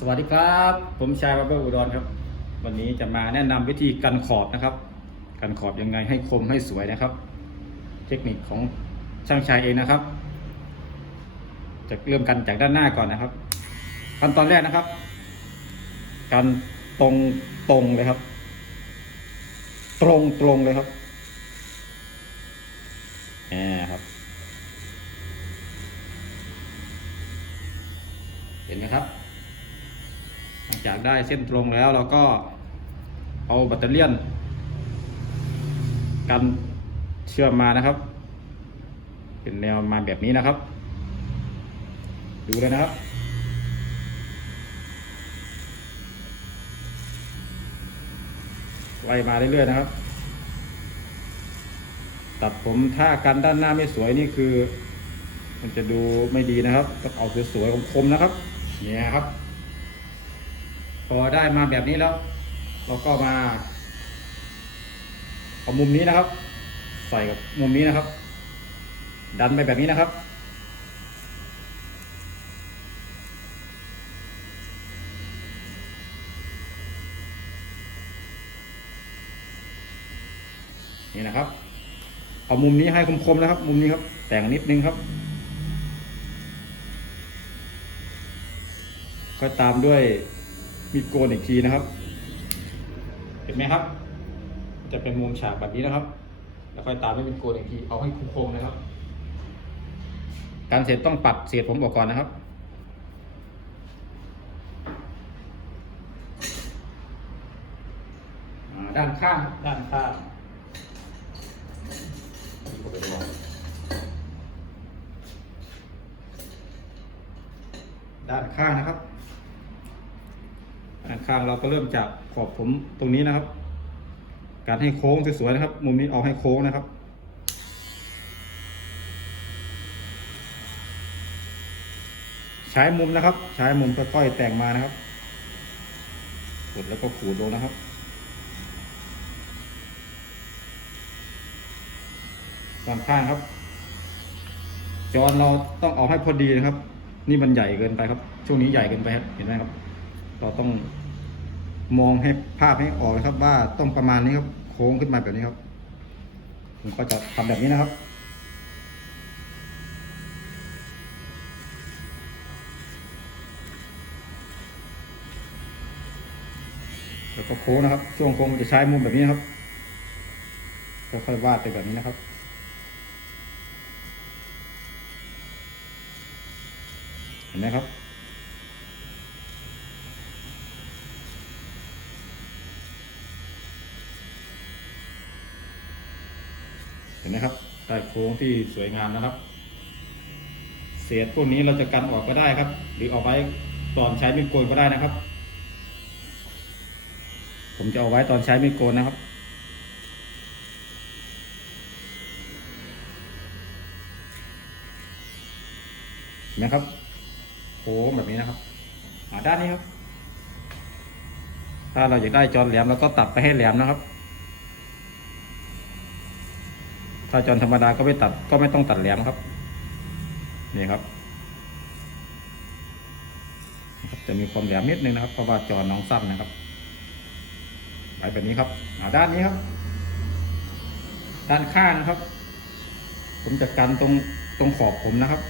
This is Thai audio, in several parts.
สวัสดีครับ ผมชายบาร์เบอร์อุดรครับ วันนี้จะมาแนะนำวิธีกันขอบนะครับ กันขอบยังไงให้คมให้สวยนะครับ เทคนิคของช่างชายเองนะครับ จะเริ่มกันจากด้านหน้าก่อนนะครับ ขั้นตอนแรกนะครับ กันตรงตรงเลยครับ ตรงตรงเลยครับแหมครับ เห็นไหมครับ จากได้เส้นตรงแล้วเราก็เอาแบตเตอรี่ยน กันเชื่อมมานะครับ เป็นแนวมาแบบนี้นะครับ ดูเลยนะครับไล่มาเรื่อยๆนะครับ ตัดผมถ้ากันด้านหน้าไม่สวยนี่คือ มันจะดูไม่ดีนะครับต้องเอาสวยๆคมๆนะครับ เนี่ยครับ พอได้มาแบบนี้แล้ว เราก็มาเอามุมนี้นะครับ ใส่กับมุมนี้นะครับ ดันไปแบบนี้นะครับ นี่นะครับ เอามุมนี้ให้คมๆนะครับ มุมนี้ครับ แต่งนิดนึงครับก็ตามด้วย มีโกนอีกทีนะครับ เห็นไหมครับ จะเป็นมุมฉากแบบนี้นะครับ แล้วค่อยตามด้วยมีโกนอีกที เอาให้คมๆนะครับ การเสร็จต้องปัดเศษผมออกก่อนนะครับด้านข้างครับด้านข้างด้านข้างนะครับ ด้านข้างเรา ก็เริ่มจากขอบผมตรงนี้นะครับ การให้โค้งสวยๆนะครับ มุมนี้เอาให้โค้งนะครับ ใช้มุมนะครับ ใช้มุมค่อยๆแต่งมานะครับกดแล้วก็ขูดลงนะครับด้านข้างครับ จอนเราต้องเอาให้พอดีนะครับ นี่มันใหญ่เกินไปครับ ช่วงนี้ใหญ่เกินไปครับเห็นไหมครับ เราต้อง มองให้ภาพให้ออกนะครับ ว่าต้องประมาณนี้ครับ โค้งขึ้นมาแบบนี้ครับ ผมก็จะทำแบบนี้นะครับแล้วก็โค้งนะครับ ช่วงโค้งจะใช้มุมแบบนี้นครับค่อยๆวาดไปแบบนี้นะครับ เห็นไหมครับ เห็นไหมครับ ได้ โค้งที่สวยงามนะครับ เศษพวกนี้เราจะกันออกก็ได้ครับ หรือเอาไว้ตอนใช้ไมีดโกนก็ได้นะครับ ผมจะเอาไว้ตอนใช้ไมีดโกนนะครับเห็นไหมครับโค้งแบบนี้นะครับอ่าด้านนี้ครับ ถ้าเราอยากได้จอนแหลมเราก็ตัดไปให้แหลมนะครับ ถ้าจอนธรรมดาก็ไม่ตัดก็ไม่ต้องตัดแหลมครับ นี่ครับ จะมีความแหลมนิดนึงนะครับเพราะว่าจอน้องสั้นนะครับไปแบบนี้ครับอ่าด้านนี้ครับ ด้านข้างนะครับ ผมจะกันตรงตรงขอบผมนะครับ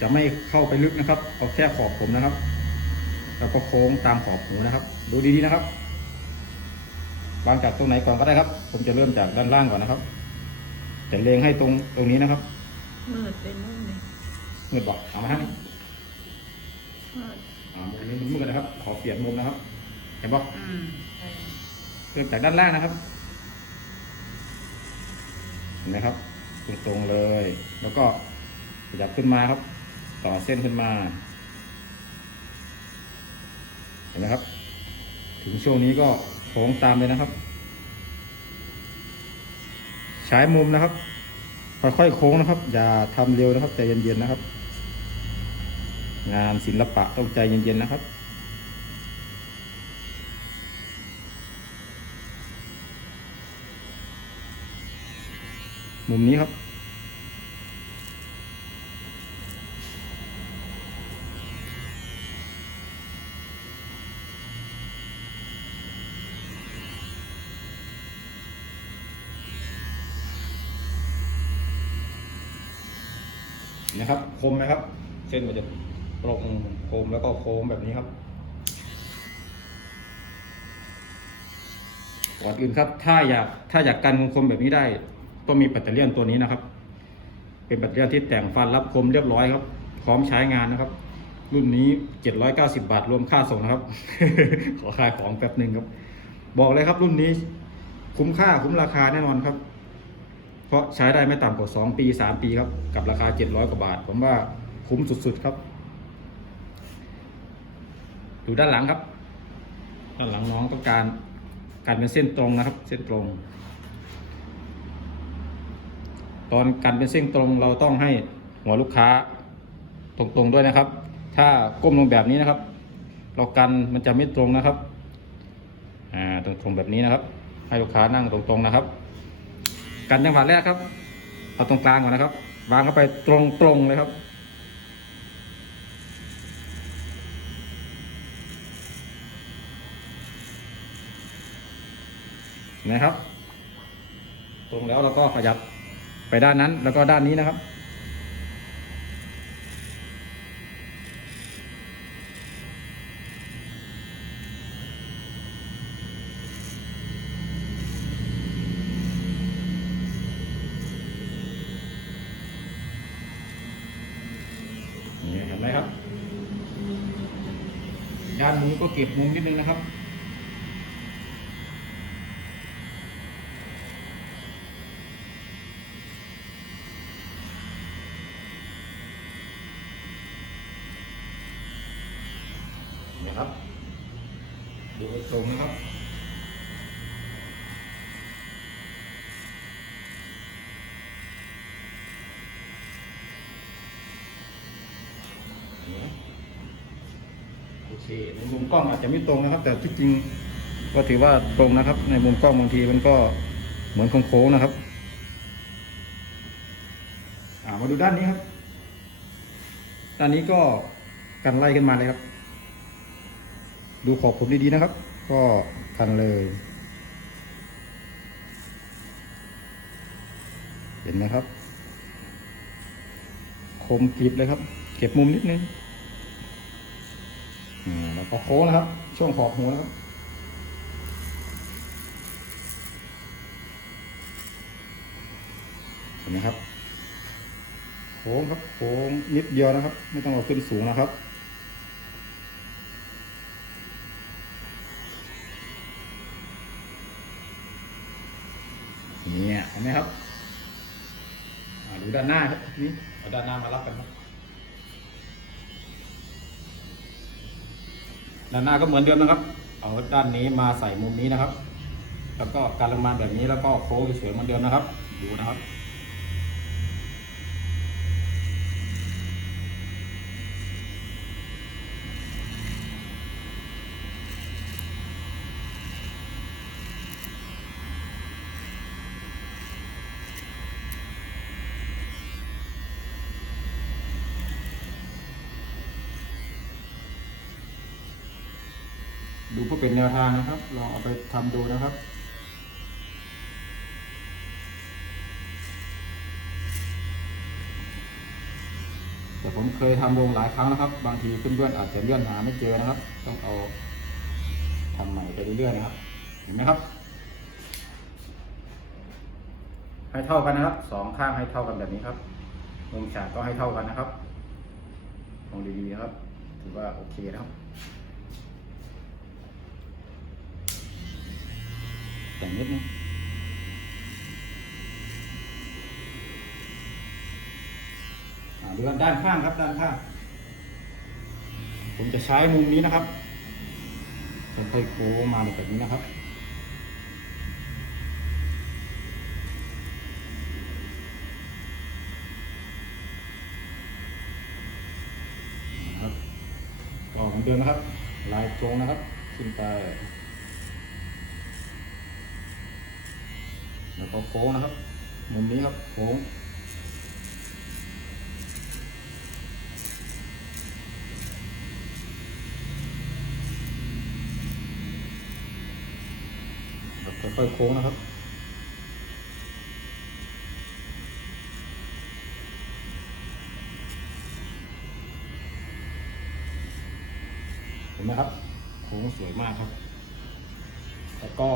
จะไม่เข้าไปลึกนะครับเอาแค่ขอบผมนะครับแล้วก็โค้งตามขอบหูนะครับ ดูดีๆนะครับวางจากตรงไหนก่อนก็ได้ครับ ผมจะเริ่มจากด้านล่างก่อนนะครับ จะเลงให้ตรงตรงนี้นะครับมืดเป็นมืดเลยมืดบอกเอามาทางนี้มืดอ่ามุมนี้มันมืดนะครับ ขอเปลี่ยนมุมนะครับเห็นบอกอืมใช่เริ่มจากด้านล่างนะครับเห็นไหมครับตรงๆเลย แล้วก็ขยับขึ้นมาครับ ต่อเส้นขึ้นมา เห็นไหมครับ ถึงช่วงนี้ก็โค้งตามเลยนะครับใช้มุมนะครับ ค่อยๆโค้งนะครับ อย่าทำเร็วนะครับใจเย็นๆนะครับ งานศิลปะต้องใจเย็นๆนะครับมุมนี้ครับ นะครับ คมไหมครับ เส้นมันจะตรงคมแล้วก็โค้งแบบนี้ครับก่อนอื่นครับ ถ้าอยากถ้าอยากกันคมแบบนี้ได้ต้องมีแบตเตอรี่ตัวนี้นะครับ เป็นแบตเตอรี่ที่แต่งฟันรับคมเรียบร้อยครับ พร้อมใช้งานนะครับ รุ่นนี้ 790 บาทรวมค่าส่งนะครับ ขอค่ายของแป๊บหนึ่งครับ บอกเลยครับรุ่นนี้คุ้มค่าคุ้มราคาแน่นอนครับ เพราะใช้ได้ไม่ต่ำกว่า 2 ปี 3 ปีครับ กับราคา 700 กว่าบาท ผมว่าคุ้มสุดๆครับดูด้านหลังครับ ด้านหลังน้องต้องการการเป็นเส้นตรงนะครับ เส้นตรง ตอนการเป็นเส้นตรงเราต้องให้หัวลูกค้าตรงๆด้วยนะครับ ถ้าก้มลงแบบนี้นะครับ เรากันมันจะไม่ตรงนะครับ อ่าตรงๆแบบนี้นะครับ ให้ลูกค้านั่งตรงๆนะครับ กันจังหวะแรกครับ เอาตรงกลางก่อนนะครับ วางเข้าไปตรงๆเลยครับ นะครับ ตรงแล้วเราก็ขยับไปด้านนั้นแล้วก็ด้านนี้นะครับ นี่เห็นไหมครับ ด้านนี้ก็เก็บมุมนิดนึงนะครับ นะครับ ดูให้ตรงนะครับโอ เคในมุมกล้องอาจจะไม่ตรงนะครับ แต่ที่จริงก็ถือว่าตรงนะครับ ในมุมกล้องบางทีมันก็เหมือนโค้งๆนะครับมาดูด้านนี้ครับ ด้านนี้ก็กันไล่ขึ้นมาเลยครับ ดูขอบผมดีๆนะครับ ก็กันเลย เห็นไหมครับ คมกริบเลยครับ เก็บมุมนิดนึง แล้วก็โค้งนะครับ ช่วงขอบหัวนะครับเห็นไหมครับ โค้งครับโค้งนิดเดียวนะครับ ไม่ต้องเอาขึ้นสูงนะครับเนี่ยเห็นไหมครับอ่าดูด้านหน้าครับนี่เอาด้านหน้ามารับกันครับ ด้านหน้าก็เหมือนเดิมนะครับ เอาด้านนี้มาใส่มุมนี้นะครับ แล้วก็การลงมาแบบนี้แล้วก็โค้งเฉยเหมือนเดิมนะครับ ดูนะครับ ดูเพื่อเป็นแนวทางนะครับ ลองเอาไปทำดูนะครับแต่ผมเคยทำลงหลายครั้งนะครับ บางทีเพื่อนๆอาจจะเลื่อนหาไม่เจอนะครับ ต้องเอาทำใหม่ไปเรื่อยๆนะครับ เห็นไหมครับ ให้เท่ากันนะครับสองข้างให้เท่ากันแบบนี้ครับมุมฉากก็ให้เท่ากันนะครับมองดีๆนะครับ ถือว่าโอเคนะครับ แต่งนิดนึงดูด้านข้างครับด้านข้าง ผมจะใช้มุมนี้นะครับผมค่อยโคมาแบบนี้นะครับนะครับก็เหมือนเดิมนะครับ ลายตรงนะครับ ขึ้นไป แล้วก็โค้งนะครับ มุมนี้ครับโค้งค่อยๆโค้งนะครับเห็นไหมครับ โค้งสวยมากครับ แล้วก็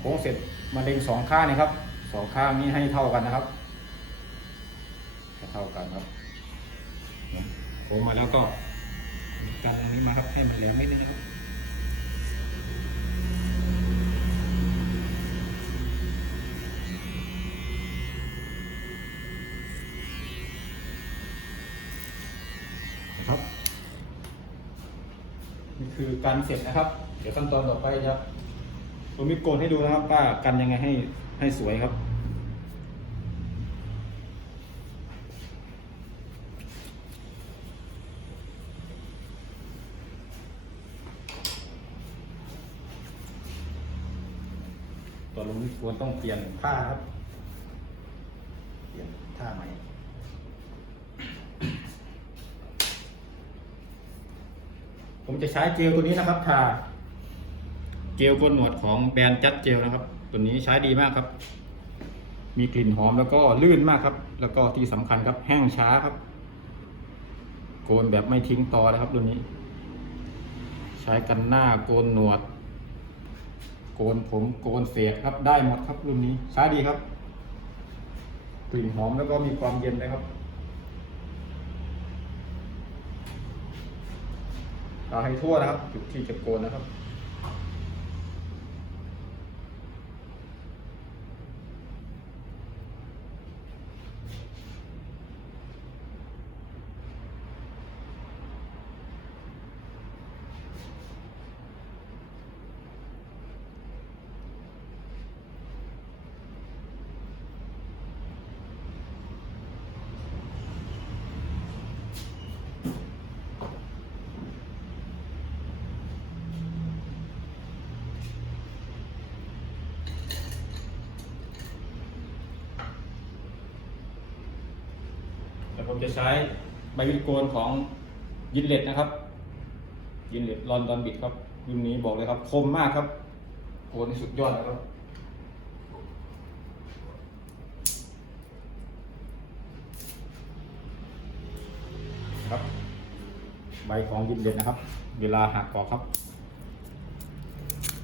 โค้งเสร็จ มาเล็งสองข้างนี่ครับสองข้างนี้ให้เท่ากันนะครับให้เท่ากันครับเนี่ยโค้งมาแล้วก็กันตรงนี้มาครับให้มันแหลมนิดนึงนะครับครับนี่คือการเสร็จนะครับ เดี๋ยวขั้นตอนต่อไปจะ ผมมีโกนให้ดูนะครับว่ากันยังไงให้ให้สวยครับตัวลงนี่ควรต้องเปลี่ยนผ้าครับ เปลี่ยนท่าใหม่ผมจะใช้เจลตัวนี้นะครับทา เจลโกนหนวดของแบรนด์จัดเจลนะครับ ตัวนี้ใช้ดีมากครับ มีกลิ่นหอมแล้วก็ลื่นมากครับ แล้วก็ที่สำคัญครับแห้งช้าครับ โกนแบบไม่ทิ้งตอเลยครับตัวนี้ ใช้กันหน้าโกนหนวด โกนผมโกนเสียครับได้หมดครับรุ่นนี้ใช้ดีครับ กลิ่นหอมแล้วก็มีความเย็นนะครับเอาให้ทั่วนะครับจุดที่จะโกนนะครับ จะใช้ใบวิลโกนของยินเลตนะครับ ยินเลตลอนดอนบิดครับรุ่นนี้บอกเลยครับคมมากครับโกนที่สุดยอดนะครับครับใบของยินเลตนะครับ เวลาหักกรอกครับ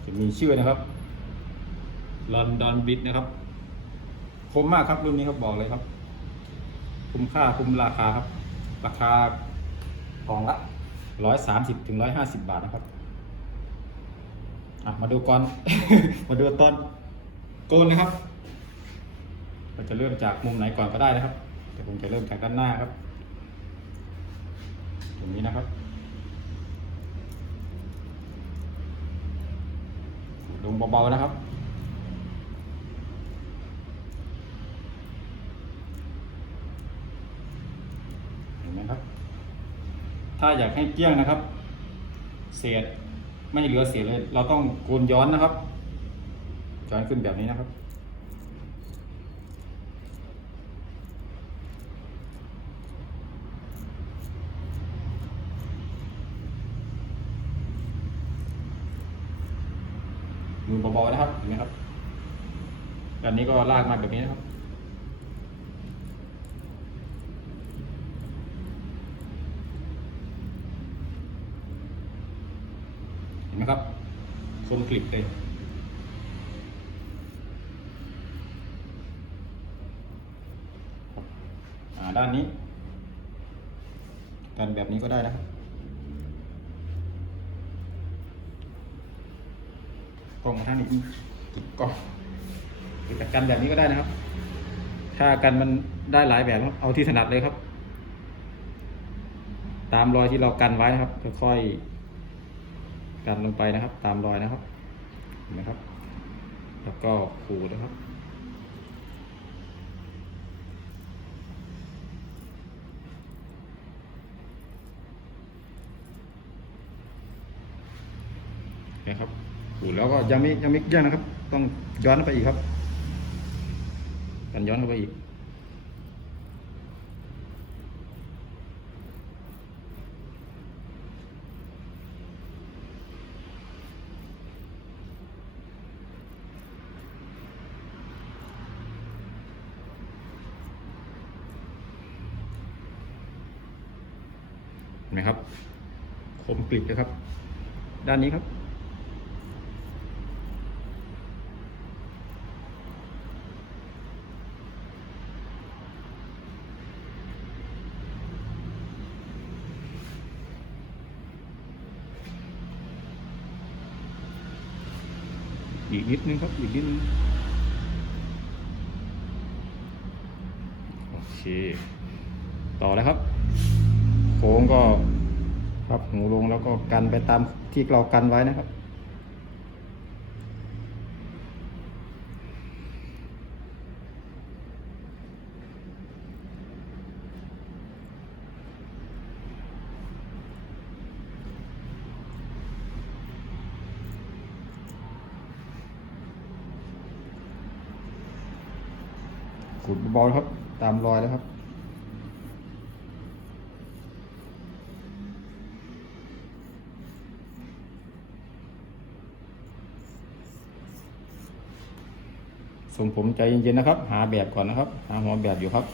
จะมีชื่อนะครับลอนดอนบิดนะครับคมมากครับรุ่นนี้ครับบอกเลยครับ คุ้มค่าคุ้มราคาครับ ราคากล่องละร้อยสามสิบถึงร้อยห้าสิบบาทนะครับมาดูก่อน มาดูตอนโกนนะครับ เราจะเริ่มจากมุมไหนก่อนก็ได้นะครับ แต่ผมจะเริ่มจากด้านหน้าครับ ตรงนี้นะครับลงเบาๆนะครับ เห็น ไหมครับ ถ้าอยากให้เกลี้ยงนะครับ เศษไม่เหลือเศษเลย เราต้องโกนย้อนนะครับย้อนขึ้นแบบนี้นะครับ มือเบาๆนะครับเห็นไหมครับแบบนี้ก็ลากมาแบบนี้นะครับ เห็นไหมครับ คมกลิบเลยอ่าด้านนี้กันแบบนี้ก็ได้นะครับกล้องมาทางนี้ติดกล้องหรือจะกันแบบนี้ก็ได้นะครับ ถ้ากันมันได้หลายแบบครับ เอาที่ถนัดเลยครับ ตามรอยที่เรากันไว้นะครับค่อยๆ กันลงไปนะครับ ตามรอยนะครับเห็นไหมครับ แล้วก็ขูดนะครับนะครับขูดแล้วก็ยังไม่ยังไม่เกลี้ยงนะครับ ต้องย้อนไปอีกครับกันย้อนเข้าไปอีก เห็นไหมครับคมกริบเลยครับ ด้านนี้ครับ อีกนิดนึงครับ อีกนิดนึงโอเค ต่อเลยครับ โค้งก็พับหูลงแล้วก็กันไปตามที่เรากันไว้นะครับขูดเบาๆครับ ตามรอยแล้วครับ ส่วนผมใจเย็นๆนะครับ หาแบบก่อนนะครับ หาหัวแบบอยู่ครับ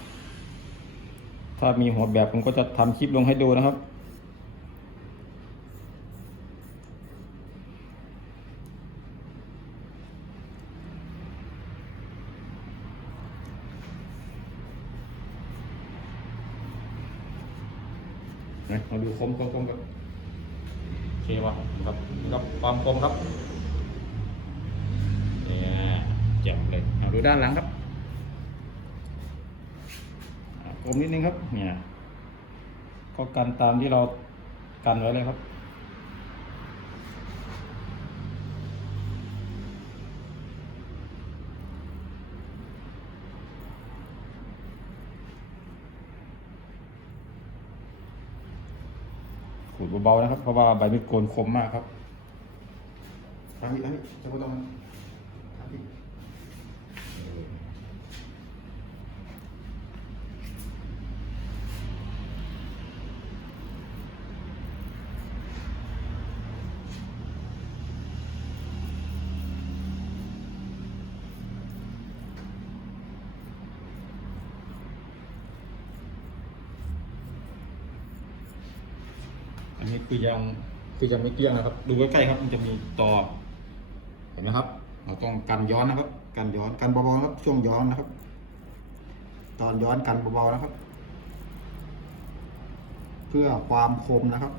ถ้ามีหัวแบบผมก็จะทำคลิปลงให้ดูนะครับ มาดูคมคมคมครับโอเควะครับนี่ครับความคมครับเนี่ ดูด้านหลังครับอ่าคมนิดนึงครับ เนี่ย ก็กันตามที่เรากันไว้เลยครับขูดเบาๆนะครับ เพราะว่าใบมีดโกนคมมากครับทำอีกทำอีกจะไม่ต้อง อันนี้คือยังคือยังไม่เกลี้ยงนะครับ ดูใกล้ๆครับ มันจะมีตอเห็นไหมครับ เราต้องกันย้อนนะครับ กันย้อน กันเบาๆครับ ช่วงย้อนนะครับ ตอนย้อนกันเบาๆนะครับ เพื่อความคมนะครับ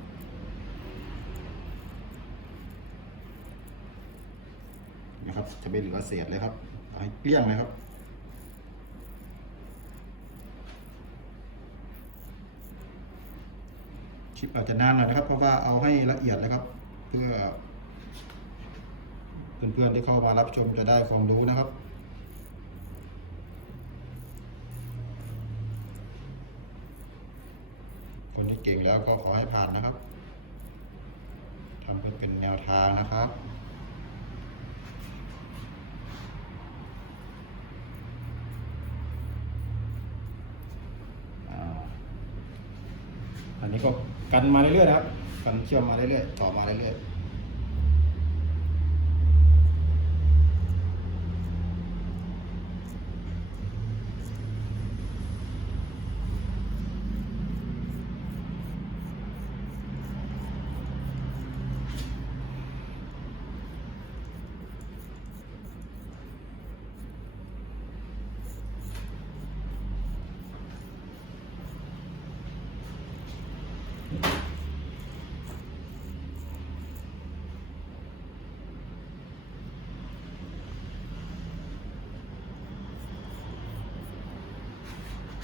นะครับ จะไม่เหลือเศษเลยครับเอาให้เกลี้ยงเลยครับ ลิปอาจจะนานหน่อยนะครับ เพราะว่าเอาให้ละเอียดเลยครับ เพื่อ เพื่อนๆที่เข้ามารับชมจะได้ความรู้นะครับคนที่เก่งแล้วก็ขอให้ผ่านนะครับทำเพื่อเป็นแนวทางนะครับอันนี้ก็ กันมาเรื่อยๆนะครับ กันเชื่อมมาเรื่อยๆต่อมาเรื่อยๆ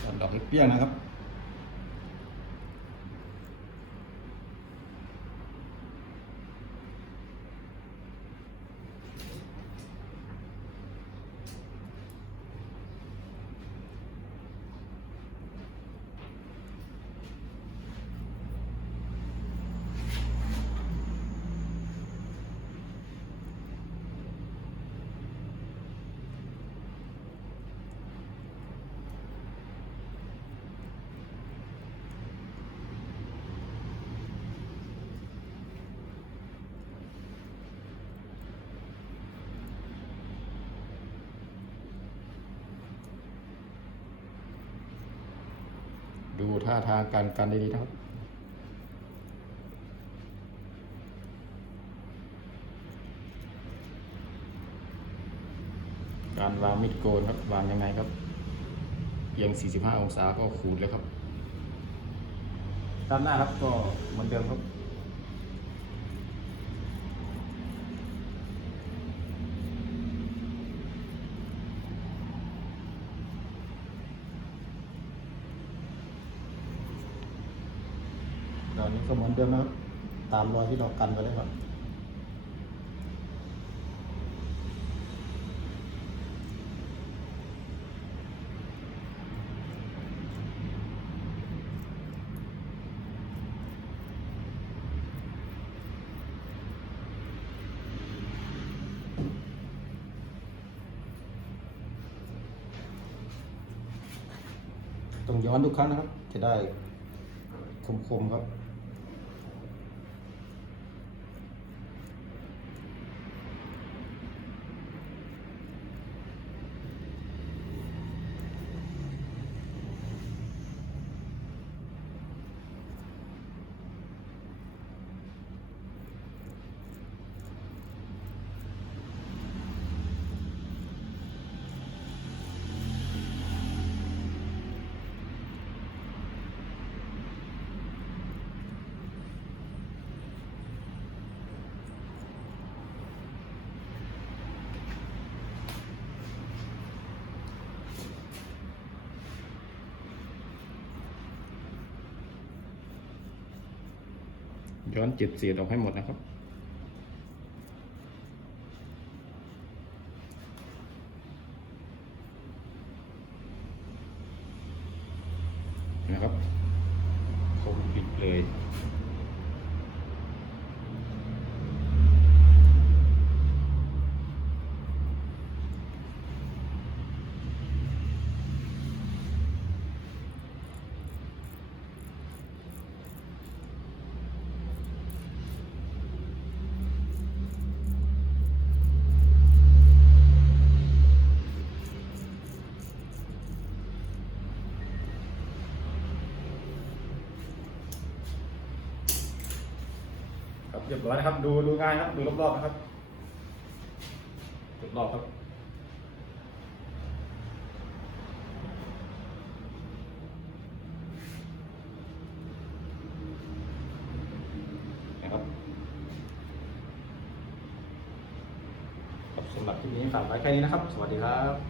ตั ดอกเล็กเปี้ยงนะครับ ท่าทางการกันดีๆนะครับการวางมิดโกนครับวางยังไงครับเอียง 45 องศาก็ขูดเลยครับ ด้านหน้าครับก็เหมือนเดิมครับ รอยที่เรากันไปเลยครับต้องย้อนทุกครั้งนะครับ จะได้คมๆครับ ย้อนเจ็ดเศษออกให้หมดนะครับคมปิดเลย ครับเรียนะครับ ดูดูง่ายครับ ดูรอบๆนะครับรอบๆครับนะครับครับสำหรับคลิปนี้ฝากไว้แค่นี้นะครับ สวัสดีครับ